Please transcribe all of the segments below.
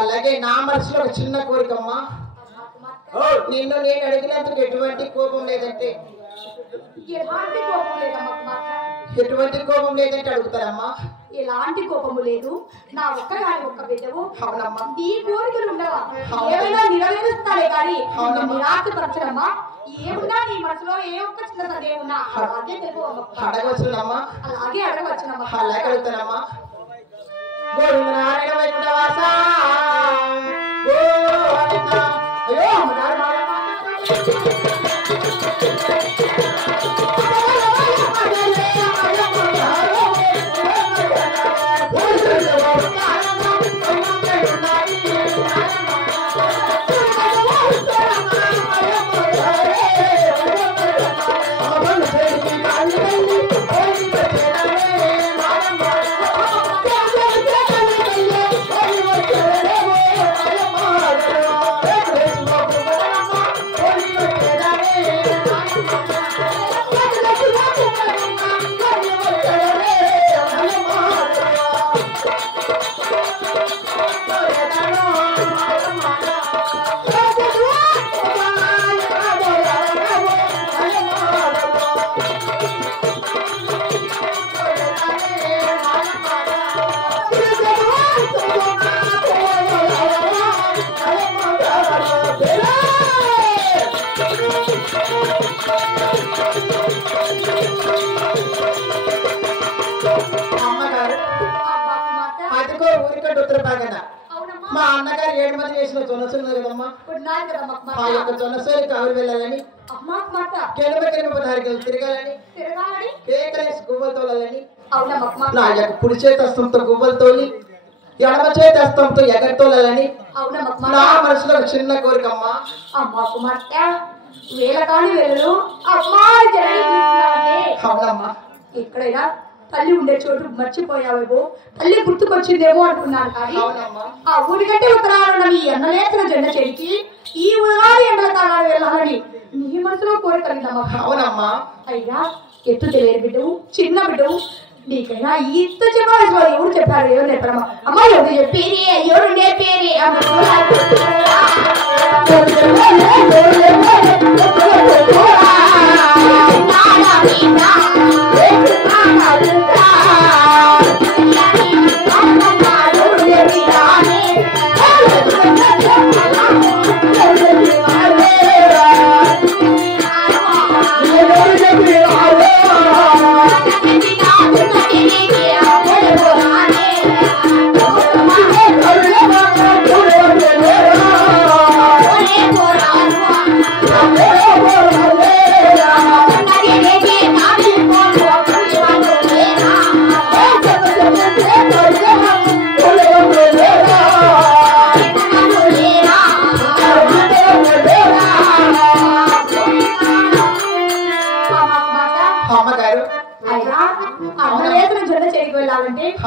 అలాగే నా మనసులో ఒక చిన్న కోరికమ్మా, నిన్ను నేను అడిగినందుకు ఎటువంటి కోపం లేదంటే ఎటువంటి కోపం లేదంటే అడుగుతారమ్మా. ఎలాంటి కోపము లేదు. నా ఒక్కగాని ఒక్క బిడ్డవు. అవునమ్మా, నీ కోరికలు ఉండవా? ఏమైనా నెరవేరుస్తాలే కానీ నిరాశపరచడమ్మా. ఏమున్నా నీ మనసులో ఏ ఒక్క చిన్న సందేహం ఉన్నా అలాగే తెలుగు అడగవచ్చునమ్మా. అలాగే అడగవచ్చునమ్మా. అలాగే అడుగుతానమ్మా. గోవింద నారాయణ వైకుంఠవాస గోవింద. అయ్యో అమ్మగారు అదిగో ఊరికంటే ఉత్తర భాగన మా అన్నగారు 7 మంది చేసిన జొన్నసూరు కదమ్మా ఆ యొక్క జొన్నసూరి కావులు వెళ్ళాలని కెలమ 16 తిరగాలని కేకలేసి గువ్వలు తోలాలని నా యొక్క కుడి చేతి హస్తంతో గువ్వలు తోలి ఎడమ చేతి హస్తంతో ఎగరి తోలాలని నా మనసులో ఒక చిన్న కోరికమ్మా. అవునమ్మా. ఎక్కడైనా తల్లి ఉండే చోటు మర్చిపోయావేమో, తల్లి గుర్తుకొచ్చిందేమో అనుకున్నాను. కానీ ఆ ఊరికంటే ఉత్తరాలను ఈ అన్నలేతన జెండ చెడికి ఈ ఉగాది ఎండల కాలాలు వెళ్ళాలని నీ మనసులో కోరిక కలిగిందమ్మా. అవునమ్మా. అయ్యా ఎత్తు తెలియని బిడ్డవు, చిన్న బిడ్డవు, నీకైనా ఇంత చిన్న వయసులో ఎవరు చెప్పారు? ఎవరు చెప్పారమ్మా? అమ్మా ఎవరు చెప్పేది? ఎవరు నేర్పేది?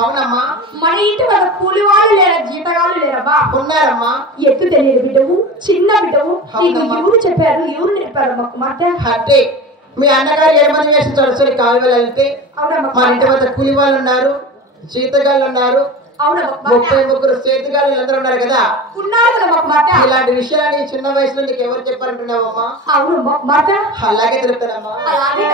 అవునమ్మా. మన ఇంటి వల్ల కూలి వాళ్ళు లేరా, జీతగాళ్ళు లేరబ్బా? ఉన్నారమ్మా. ఎత్తు తెలియదు బిడ్డవు, చిన్న బిడ్డవు, నీకు ఎవరు చెప్పారు? ఎవరు నేర్పారు? మా కుమార్తె అంటే మీ అన్నగారు 7 మంది వేసిన చొరసరి కాలు వెళ్తే మా ఇంటి వద్ద కూలి వాళ్ళు ఉన్నారు, జీతగాళ్ళు ఉన్నారు, 33 చేతిగాళ్ళు అందరూ ఉన్నారు కదా. ఉన్నారు కదా మా కుమార్తె. ఇలాంటి విషయాన్ని చిన్న వయసులో నీకు ఎవరు చెప్పారంటున్నావమ్మా? అవును మా కుమార్తె. అలాగే తెలుపుతానమ్మా. అలాగే